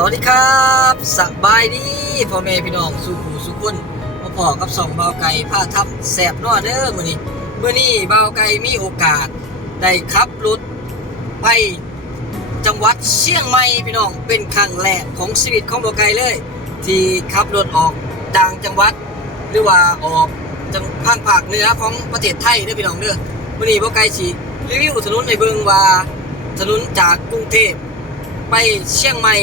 สวัสดีครับสบายดีพ่อแม่พี่น้องสุขูสุขคนมาพอกับสองเบาไก่ผ้าทับแสบนอเด้อมือนี้มื้อนี้เบาไก่มีโอกาส ได้ขับรถไปจังหวัดเชียงใหม่พี่น้องเป็นครั้งแรกของชีวิตของเบาไก่เลย ที่ขับรถออกต่างจังหวัด หรือว่าออกจังภาคภาคเหนือของประเทศไทยเด้อพี่น้องเด้อมือนี้เบาไก่สิรีวิวถนนในเบิ่งว่าถนนจากกรุงเทพไปเชียงใหม่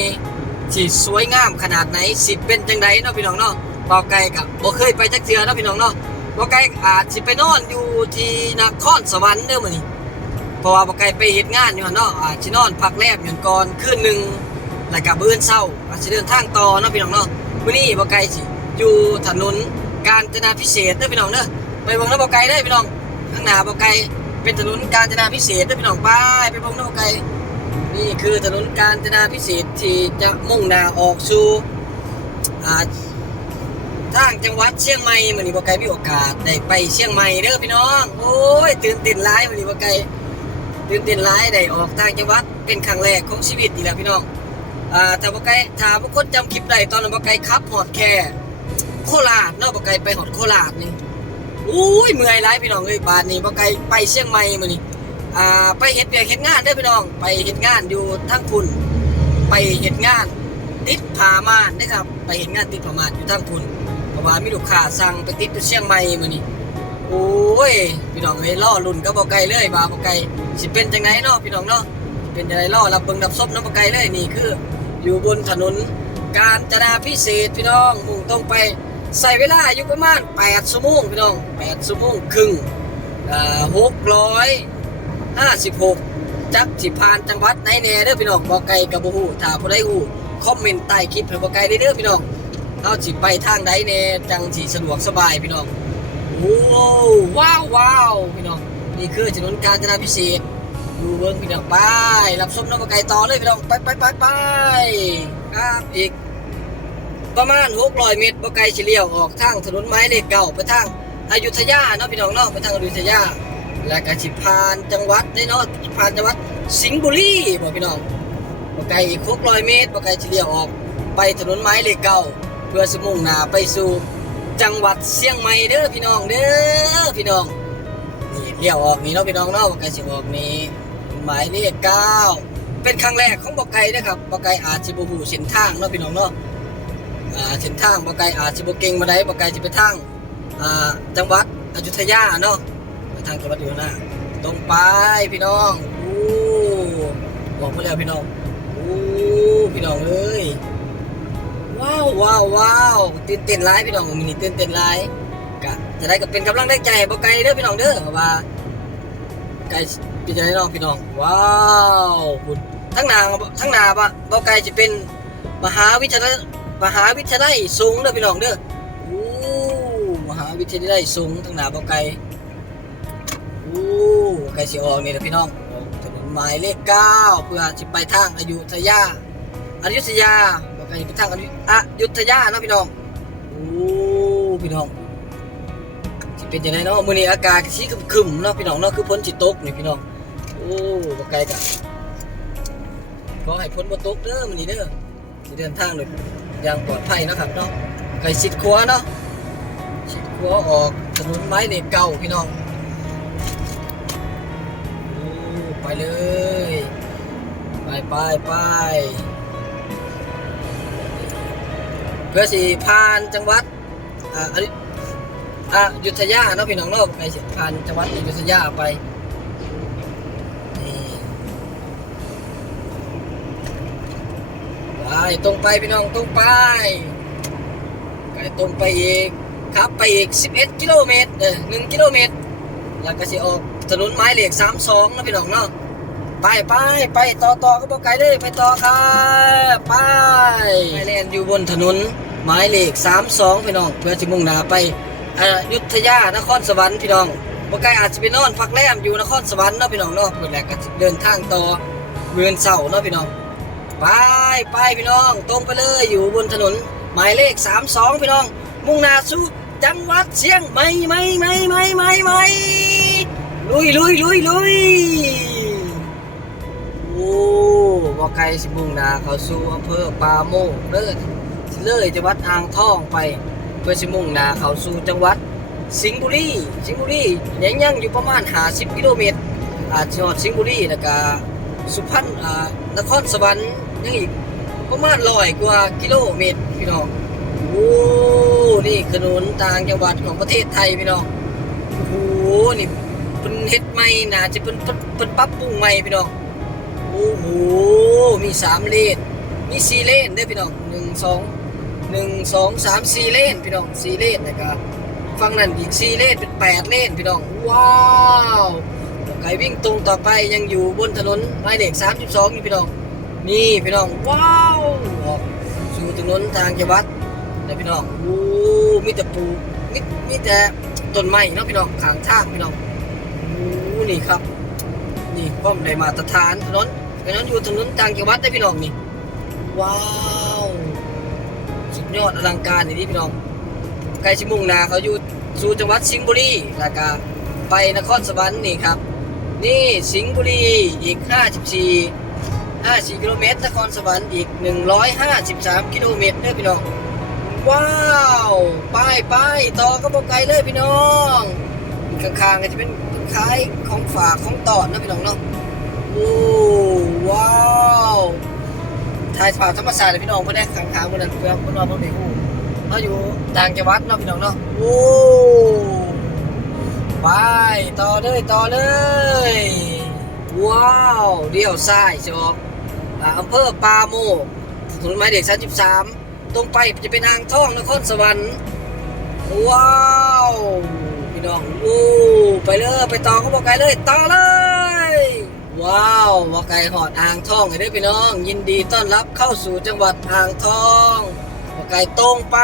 ที่สวยงามขนาดไหนสิเป็นจังไดเนาะพี่น้องเนาะบ่ไกลกับบ่เคยไปจักเทื่อเนาะพี่น้องเนาะบ่ไกลอาจสิไปนอนอยู่ที่นครสวรรค์เด้อมื้อนี้เพราะว่าบ่ไกลไปเฮ็ดงานอยู่หั่นเนาะอาจสินอนพักแรมอยู่ก่อนคืนหนึงแล้วก็มื้อเช้าอาจสิเดินทางต่อเนาะพี่น้องเนาะมื้อนี้บ่ไกลสิอยู่ถนนกาญจนาพิเศษเด้อพี่น้องเด้อไปเบิ่งแล้วบ่ไกลเด้อพี่น้องข้างหน้าบ่ไกลเป็นถนนกาญจนาพิเศษเด้อพี่น้องไปไปเบิ่งแล้วบ่ไกล นี่คือถนนกาญจนาพิเศษที่จะมุ่งหน้าออกสู่ทางจังหวัดเชียงใหม่มื้อนี้บ่ไกลมีโอกาสได้ไปเชียงใหม่เด้อพี่น้อง โอ้ยตื่นเต้นหลายมื้อนี้บ่ไกลตื่นเต้นหลายได้ออกทางจังหวัดเป็นครั้งแรกของชีวิตนี่แหละพี่น้องอ่าถ้าบ่ไกลถ้าบ่คนจำคลิปได้ตอนนั้นบ่ไกลขับฮอดแค่โคราชเนาะบ่ไกลไปฮอดโคราชนี่อุ้ยเมื่อยหลายพี่น้องเอ้ยบาดนี้บ่ไกลไปเชียงใหม่มื้อนี้ อ่าไปเฮ็ดเวียกเฮ็ดงานเด้อพี่น้อง ไปเฮ็ดงานอยู่ทั้งพุ่นไปเฮ็ดงานติดผาม่านนะครับ ไปเฮ็ดงานติดผาม่านอยู่ทั้งพุ่นเพราะว่ามีลูกค้าสั่งไปติดอยู่เชียงใหม่มื้อนี้โอ้ยพี่น้องเอ้ยรอลุ้นก็บ่ไกลเลยว่าบ่ไกลสิเป็นจังไดเนาะพี่น้องเนาะเป็นจังไดรอรับเบิ่งรับชมนำบ่ไกลเลยนี่คือ อยู่บนถนนกาญจนาพิเศษพี่น้องมุ่งตรงไปใส่เวลาอยู่ประมาณ8ชั่วโมงพี่น้อง8ชั่วโมงครึ่งอ่า600 56 จักสิผ่านจังหวัดไหนแน่เด้อพี่น้องบ่ไกลกับบ่ฮู้ถ้าผู้ใดฮู้คอมเมนต์ใต้คลิปให้บ่ไกลได้เด้อพี่น้องเฮาสิไปทางใดแน่จังสิสะดวกสบายพี่น้องโอ้ว้าวว้าวพี่น้องนี่คือถนนกาญจนาพิเศษดูเบิ่งพี่น้องไปรับชมน้ำบ่ไกลต่อเลยพี่น้องไปไปไปไปครับอีก ประมาณ600เมตรบ่ไกลสิเลี้ยวออกทางถนนไม้เลขเก่าไปทางอยุธยาเนาะพี่น้องเนาะไปทางอยุธยา แล้วก็สิผ่านจังหวัดได้เนาะผ่านจังหวัดสิงห์บุรีบ่พี่น้องบ่ไกลอีก600เมตรบ่ไกลสิเลี้ยวออก ไปถนนไม้เลขเก่าเพื่อสมุ่งหน้าไปสู่จังหวัดเชียงใหม่เด้อพี่น้องเด้อพี่น้องนี่เลี้ยวออกนี่เนาะพี่น้องเนาะบ่ไกลสิออกนี่หมายเลขเก้าเป็นครั้งแรกของบ่ไกลนะครับบ่ไกลอาจสิบ่ฮู้เส้นทางเนาะพี่น้องเนาะอ่าเส้นทางบ่ไกลอาจสิบ่เก่งบ่ได้บ่ไกลสิไปทางอ่าจังหวัดอยุธยาเนาะ ทางจังหวัดอยู่นะตรงไปพี่น้องอู้บอกไปแล้วพี่น้องอู้พี่น้องเอ้ยว้าวว้าวว้าวตื่นเต้นร้ายพี่น้องมินิตื่นเต้นร้ายกะจะได้กับเป็นกำลังแรงใจให้บ่ไกลเด้อพี่น้องเด้อว่าไกลเป็นจังไดน้องพี่น้องว้าวคุณทั้งหนาทั้งหนาบ่บ่ไกลจะเป็นมหาวิทยาลัยมหาวิทยาลัยสูงเด้อพี่น้องเด้ออู้มหาวิทยาลัยสูงทั้งหนาบ่ไกล ใกล้สิออกนี่แหละพี่น้องถนนหมายเลขเก้าเพื่อจะไปทางอยุธยาอยุธยาบอกกันไปทางอยุอยุธยาเนาะพี่น้องโอ้พี่น้องสิเป็นยังไงเนาะมื้อนี้อากาศสีครึมๆเนาะพี่น้องเนาะคือฝนสิตกนี่พี่น้องโอ้บ่ไกลกันขอให้ฝนบ่ตกเด้อมื้อนี้เด้อสิเดินทางโดยอย่างปลอดภัยนะครับเนาะไกลชิดขัวเนาะชิดขัวออกถนนไม้เลขเก้าพี่น้อง ไปเลย ไปไปไปเพื่อสิผ่านจังหวัดอ่าอ่าอยุธยาเนาะพี่น้องเนาะไปสิผ่านจังหวัดอยุธยาไปไปตรงไปพี่น้องตรงไปไปตรงไปอีกครับไปอีก 11 กิโลเมตรเออ1กิโลเมตร แล้วก็สิออก ถนนไม้เหล็กสามสองนะพี่น้องเนาะไปไปไปต่อต่อก็บอกไกลเลยไปต่อครับไปไปแลนอยู่บนถนนไม้เหล็กสามสองพี่น้องเพื่อจะมุ่งหน้าไปอยุธยานครสวรรค์พี่น้องบอกไกลอาจจะไปนอนพักแรมอยู่นครสวรรค์เนาะพี่น้องเนาะเพื่อแหลกเดินทางต่อเมืองเสาเนาะพี่น้องไปไปพี่น้องตรงไปเลยอยู่บนถนนหมายเลขสามสองพี่น้อง มุ่งหน้าสู่จังหวัดเชียงใหม่ใหม่ใหม่ใหม่ใหม่ใหม่ ลุยลุยลุยลุยโอ้บบ่ไกลสิมุ่งนาเขาสู่อำเภอปาโมกเด้อสิเลยจังหวัดอ่างทองไปเพื่อสิมุ่งนาเขาสู่จังหวัด สิงห์บุรีสิงห์บุรียังยังอยู่ประมาณ50กิโลเมตรอาจจะฮอดสิงห์บุรีแล้วก็สุพรรณอ่านครสวรรค์ยังอีกประมาณ100กว่ากิโลเมตรพี่น้องโอ้นี่ถนนต่างจังหวัดของประเทศไทยพี่น้องโอ้โหนี่ เป็นเฮ็ดใหม่น่าจะเป็นเป็นเป็นปรับปรุงใหม่พี่น้องโอ้โหมีสามเลนมีสี่เลนเด้อพี่น้องหนึ่งสองหนึ่งสองสามสี่เลนพี่น้องสี่เลนนะครับฝั่งนั้นอีกสี่เลนเป็นแปดเลนพี่น้องว้าวไก่วิ่งตรงต่อไปยังอยู่บนถนนหมายเลขสามสิบสองนี่พี่น้องนี่พี่น้องว้าวออกสู่ถนนทางจังหวัดเดี๋ยวพี่น้องโอ้มีแต่ปูมีมีแต่ต้นไม้เนาะพี่น้องขางทางพี่น้อง นี่ครับ นี่ความได้มาตรฐานถนนถนนอยู่ถนนต่างจังหวัดได้พี่น้องนี่ ว้าวสุดยอดอลังการนี่นี่พี่น้องใกล้ชิมุงนาเขาอยู่สู่จังหวัดสิงห์บุรีแล้วก็ไปนครสวรรค์นี่ครับ นี่สิงห์บุรีอีก 54 54กิโลเมตรนครสวรรค์อีก 153 กิโลเมตรเด้อพี่น้อง ว้าวไปไปต่อก็บอกไกลเลยพี่น้องข้างๆก็จะเป็น คล้ายของฝากของตอดนะพี่น้องเนาะโอ้ว้าวถ่ายผ่าธรรมศาสตร์เลยพี่น้องเพื่อนได้ข้างๆเพื่อนเพื่อนเพื่อนว่าเพื่อนไปหูเราอยู่ต่างจังหวัดเนาะพี่น้องเนาะโอ้ไปต่อเลยต่อเลย ว้าวเดี่ยวซ้ายจอกอ่าอำเภอปาโมกถนนหมายเลข33 ตรงไปจะเป็นอ่างทองนครสวรรค์ ว้าว น้องโอ้ไปเลยไปต่อเขาบอกไกลเลยต่อเลย ว้าวบอกไกลหอดอ่างทองเลยเด้พี่น้อง ยินดีต้อนรับเข้าสู่จังหวัดอ่างทองบอกไกลตรงไป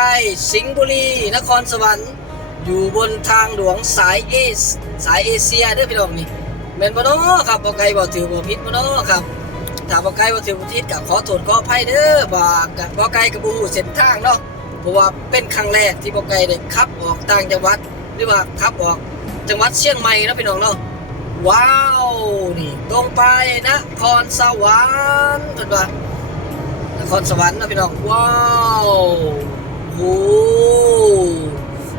สิงห์บุรี นครสวรรค์ อยู่บนทางหลวงสายเอสสายเอเชียเด้อพี่น้องนี่แม่นบ่เนาะครับบอกไกลบอกถือบ่ผิดบ่เนาะครับถ้าบ่ไกลว่าถึงอุทิศกับขอโทษขออภัยเด้อบ่กับบ่ไกลกับบูเส้นทางเนาะเพราะว่าเป็นครั้งแรกที่บ่ไกลได้ขับออกต่างจังหวัด หรือว่าขับออกจังหวัดเชียงใหม่นะพี่น้องเนาะว้าวนี่ตรงไปนะครสวรรค์เพิ่นว่านครสวรรค์นะพี่น้องว้าวโอ้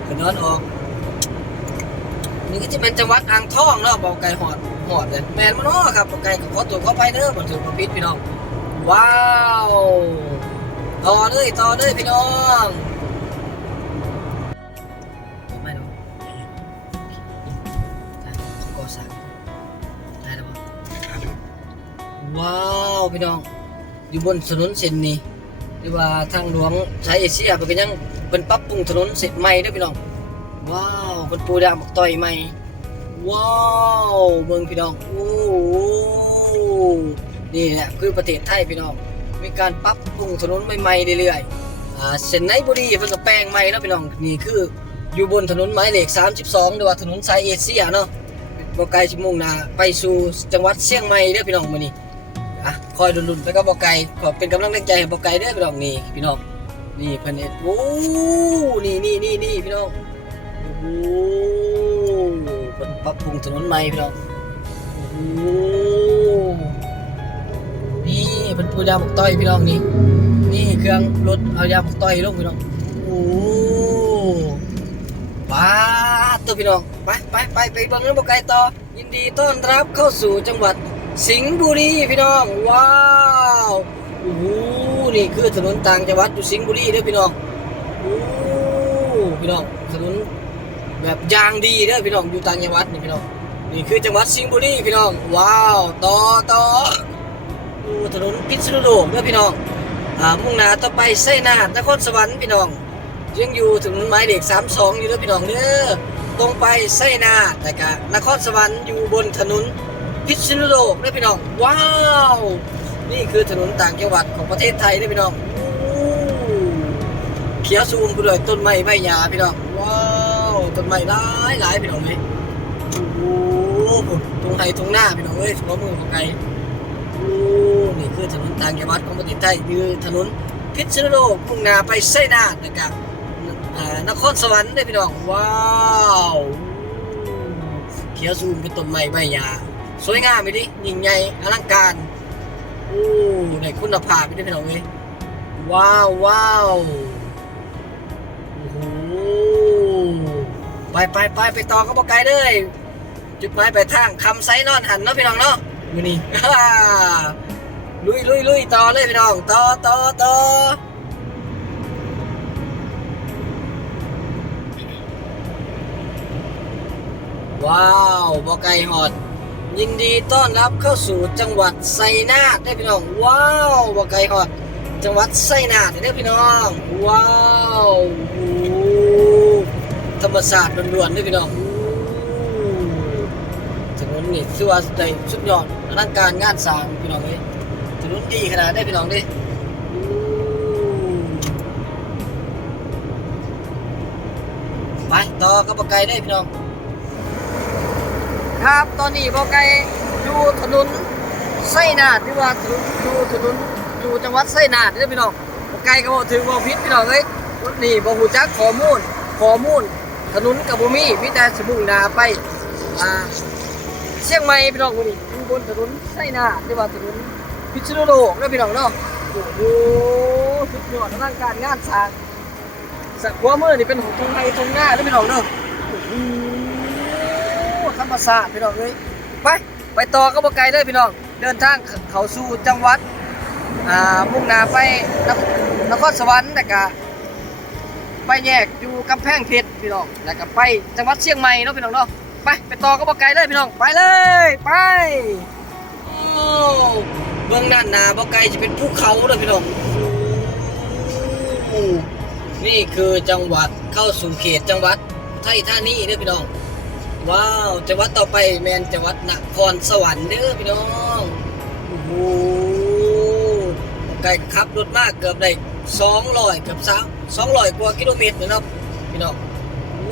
ขนนอนออกนี่ก็จะเป็นจังหวัดอ่างทองเนาะบอกไก่หอดหอดเลยแมนมาเนาะครับบอกไก่ขอตัวเข้าไปเด้อบ่ถือบ่ผิดพี่น้องว้าวต่อเลยต่อเลยพี่น้อง ว้าวพี่น้อง อยู่บนถนนเส้นนี้หรือว่าทางหลวงสายเอเชียเพิ่นก็ยังเป็นปรับปรุงถนนเสร็จใหม่เด้อพี่น้อง ว้าวเป็นปูดำต่อยใหม่ ว้าวเมืองพี่น้องโอ้นี่แหละคือประเทศไทยพี่น้อง มีการปรับปรุงถนนใหม่ๆเรื่อยๆอ่าเส้นไหนบุรีเพิ่นก็แปลงใหม่แล้วพี่น้องนี่คืออยู่บนถนนหมายเลข32หรือว่าถนนสายเอเชียเนาะบ่ไกลสิมุงหน้าไปสู่จังหวัดเชียงใหม่เด้อพี่น้องมื้อนี้ อยดุนๆไปกับบ่ไกลขอเป็นกำลังแรงใจให้บ่ไกลเด้อพี่น้องนี่พี่น้องนี่เพิ่นเฮ็ดโอ้นี่นี่นี่นี่พี่น้องโอ้โหเป็นปรับปรุงถนนใหม่พี่น้องโอ้โหนี่เป็นปูยาหมกต้อยพี่น้องนี่นี่เครื่องรถเอายาหมกต้อยลงพี่น้องโอ้โหว้าตัวพี่น้องไปไปไปไปเบังเรื่องบกไก่ต่อยินดีต้อนรับเข้าสู่จังหวัด สิงห์บุรีพี่น้องว้าวโอ้โหนี่คือถนนต่างจังหวัดอยู่สิงห์บุรีเด้อพี่น้องโอ้พี่น้องถนนแบบยางดีเด้อพี่น้องอยู่ต่างจังหวัดนี่พี่น้องนี่คือจังหวัดสิงห์บุรีพี่น้องว้าวต่อต่อดูถนนพิษณุโลกเด้อพี่น้องอ่ามุ่งหน้าต่อไปไส้นาทนครสวรรค์พี่น้องยังอยู่ถึงหมายเลข32อยู่เด้อพี่น้องเด้อตรงไปไส้นาแต่กะนครสวรรค์อยู่บนถนน พิษณุโลกเด้อพี่น้อง ว้าว นี่คือถนนต่างจังหวัดของประเทศไทยเด้อพี่น้องโอ้เขียวซูมไปด้วยต้นไม้ใบหญ้าพี่น้อง ว้าวต้นไม้หลายหลายพี่น้องเลยโอ้โหตรงไทยตรงหน้าพี่น้องเอ้ยหัวมือของไกลโอ้นี่คือถนนต่างจังหวัดของประเทศไทยคือถนนพิษณุโลกมุ่งหน้าไปไส้นาทนะครับนครสวรรค์เด้พี่น้อง ว้าว เขียวซูมเป็นต้นไม้ใบหญ้า สวยงามไปดิยิ่งใหญ่อลังการโอ้ในคุณภาพไม่ได้พี่น้องเลยว้าวว้าวโอ้โหไปไปไปไปต่อก็บอกไกลเลยจุดหมายปลายทางคำไซนอนหันเนาะพี่น้องเนาะมือนี้ลุยลุยลุยต่อเลยพี่น้องต่อต่อต่อว้าวบอกไก่หอด ยินดีต้อนรับเข้าสู่จังหวัดไซนาได้พี่น้อง ว้าวบกไก่หอด จังหวัดไซนาได้พี่น้อง ว้าวโอ้ธรรมศาสตร์ล้วนๆได้พี่น้องถนนนี่คือว่าได้สุดยอดอลังการงานสร้างพี่น้องเลยถนนดีขนาดได้พี่น้องด้โอ้ไปต่อกับบกไก่ได้พี่น้อง ครับ ตอนนี้บอกไก่อยู่ถนนไส้นาดหรือว่าอยู่ถนนอยู่จังหวัดไส้นาดนี่พี่น้องบอกไก่ก็บอกถึงบอกพิษพี่น้องเอ้ยนี่บอกหูจักข้อมูลข้อมูลถนนกับบุมีมีแต่สมุงนาไปอ่าเชียงใหม่พี่น้องคนนี้อยู่บนถนนไส้นาดหรือว่าถนนพิษณุโลกนะพี่น้องเนาะโอ้โหสุดยอดทางการงานสร้างสักหัวมือนี่เป็นของทงไทยทงหน้านะพี่น้องเนาะ มศาสตร์พี่น้องเอ้ยไปไปต่อก็บ่ไกลเลยพี่น้อง เดินทางเขาสู่จังหวัดอ่ามุ่งหน้าไปนครรสวรรค์แต่ก็ไปแยกอยู่กำแพงเพชรพี่น้องแล้วก็ไปจังหวัดเชียงใหม่เนาะพี่น้องเนาะไปไปต่อก็บ่ไกลเลยพี่น้องไปเลยไปโอ้เบื้องด้านหน้าบ่ไกลจะเป็นภูเขาเลยพี่น้องนี่คือจังหวัดเข้าสู่เขตจังหวัดไทยธานีเด้อพี่น้อง ว้าวจังหวัดต่อไปแมนจังหวัดนครสวรรค์เด้อพี่น้องโอ้โหไกลขับรถมากเกือบได้สองร้อยเกือบสามสองร้อยกว่ากิโลเมตรเลยเนาะพี่น้อง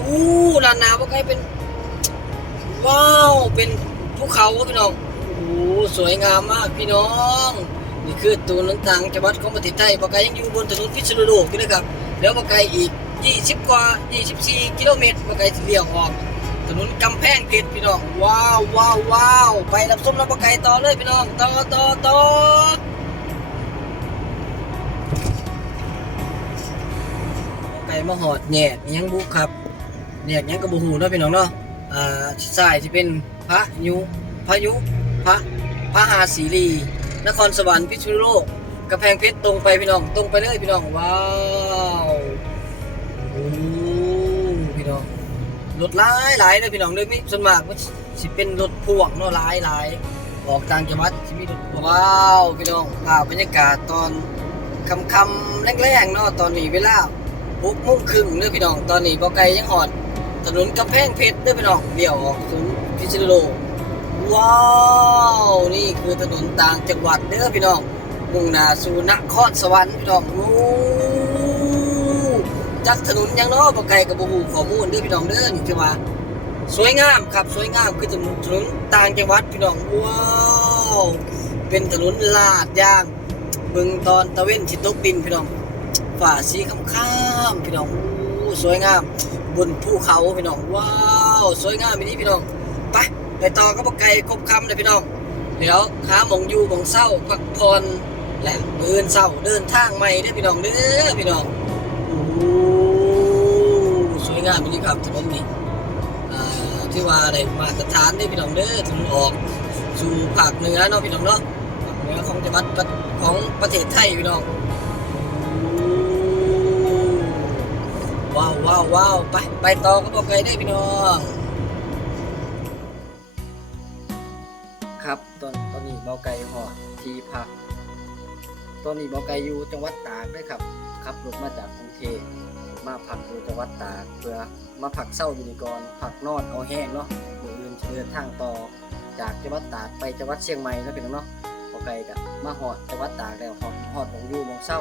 อู้ลานนาบ่ไกลเป็นว้าวเป็นภูเขาพี่น้องโอ้สวยงามมากพี่น้อง นี่คือตัวนั้นทางจังหวัดของประเทศไทยบ่ไกลยังอยู่บนถนนพิษณุโลกอยู่นะครับเดี๋ยวบ่ไกลอีก 20 กว่า 24 กิโลเมตรบ่ไกลสิเลี้ยวออก ถนนกำแพงเพชรพี่น้องว้าวว้าวว้าวไปรับส้มรับปะไก่ต่อเลยพี่น้องต่อต่อต่อไก่มาหอดแหนกยังบุกครับแหนกยังกระบูหูเนาะพี่น้องเนาะอ่าสายที่เป็นพระยุพระยุพระพระหาศีรีนครสวรรค์พิษณุโลกกำแพงเพชรตรงไปพี่น้องตรงไปเลยพี่น้องว้าว รถหลายหลายเลยพี่น้องเลยมีส่วนมากมันสิเป็นรถพ่วงเนาะหลายหลายออกต่างจังหวัดสิมีรถว้าวพี่น้องภาพบรรยากาศตอนค่ำคำๆแรงๆเนาะตอนนี้เวลาหกโมงครึ่งเด้อพี่น้องตอนนี้บ่ไกลยังหอด ถนนกำแพงเพชรเด้อพี่น้องเลี้ยวออกถึงพิษณุโลกว้าวนี่คือถนนต่างจังหวัดเด้อพี่น้องมุ่งหน้าสู่นครสวรรค์พี่น้องโอ้ จักถนนยังเนาะบ่ไกลกับบ่ฮู้ข้อมูลเด้อพี่น้องเด้อนี่คือว่า สวยงามครับสวยงามคือถนนถนนต่างจังหวัดพี่น้องว้าวเป็นถนนลาดยางเบิ่งตอนตะเว้นที่ตกดินพี่น้องฝ่าสีค้ำๆพี่น้องโอ้สวยงาม บนภูเขาพี่น้องว้าวสวยงามแบบนี้พี่น้องไปไปต่อก็บ่ไกลครบคำเลยพี่น้องเดี๋ยวหาหมองอยู่หมองเศร้าพักผ่อนและเดินเศร้าเดินทางใหม่เด้อพี่น้องเด้อพี่น้อง วยงามแบบนี้ครับถนนนี่ที่ว่าได้มาตรฐานได้พี่น้องเด้อถึงออกสู่ภาคเหนือเนาะพี่น้องเนาะภาคเหนือของจังหวัดของประเทศไทยพี่น้องว้าวว้าวว้าวไปไปต่อก็บอกไกลได้พี่น้องครับตอนตอนนี้เบาไก่หอดที่พัก ตอนนี้เบาไก่อยู่จังหวัดตากด้วยครับขับรถมาจากกรุงเทพ มาพักอยู่จังหวัดตากเพื่อมาพักเศร้าอยู่นี่ก่อนพักนอนเอาแห้งเนาะเดี๋ยวอื่นเดินทางต่อจากจังหวัดตากไปจังหวัดเชียงใหม่แล้วเป็นเนาะบอไก่กับมาหอดจังหวัดตากแล้วหอดหอดหมองยูหมองเศร้า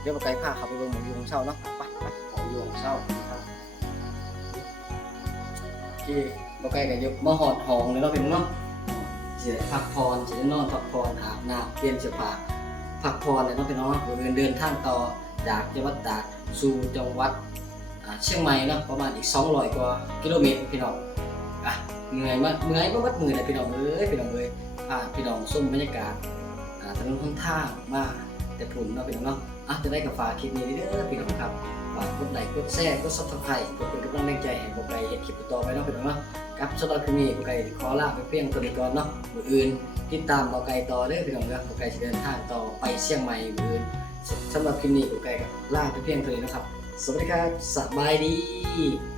เดี๋ยวบอไก่พาเขาไปเบิ่งหมองยูหมองเศร้าเนาะไปไปหองอยู่หมองเศร้าครับโอเคบอไก่กับยกมาหอดหองเลยเนาะเป็นเนาะเสียพักผ่อนเสียนอนพักผ่อนอาบน้ำเปลี่ยนเสื้อผ้าพักผ่อนเลยเนาะพี่น้องเนาะเดินเดินทางต่อจากจังหวัดตาก สู่จังหวัดเชียงใหม่นะประมาณอีก 200 กว่ากิโลเมตรพี่น้องอะเหนื่อยมากเหนื่อยมากวัดมือเลยพี่น้องเอ้ยพี่น้องเอ้ยพาพี่น้องชมบรรยากาศอ่าถนนหนทางมาแต่ผุนเนาะพี่น้องเนาะอะจะได้กับฝากคลิปนี้เด้อพี่น้องครับฝากกดไลค์กดแชร์กดซับสไครต์กดเป็นกำลังใจให้บ่ไกลเฮ็ดคลิปต่อไปเนาะพี่น้องเนาะครับสำหรับคลิปนี้บ่ไกลขอลาไปเพียงตัวนี้ก่อนเนาะมืออื่นติดตามบ่ไกลต่อเด้อพี่น้องเด้อบ่ไกลสิเดินทางต่อไปเชียงใหม่มืออื่น สำหรับคลิปนี้ผมไกลกับลาไปเพียงเท่านี้นะครับ สวัสดีครับสบายดี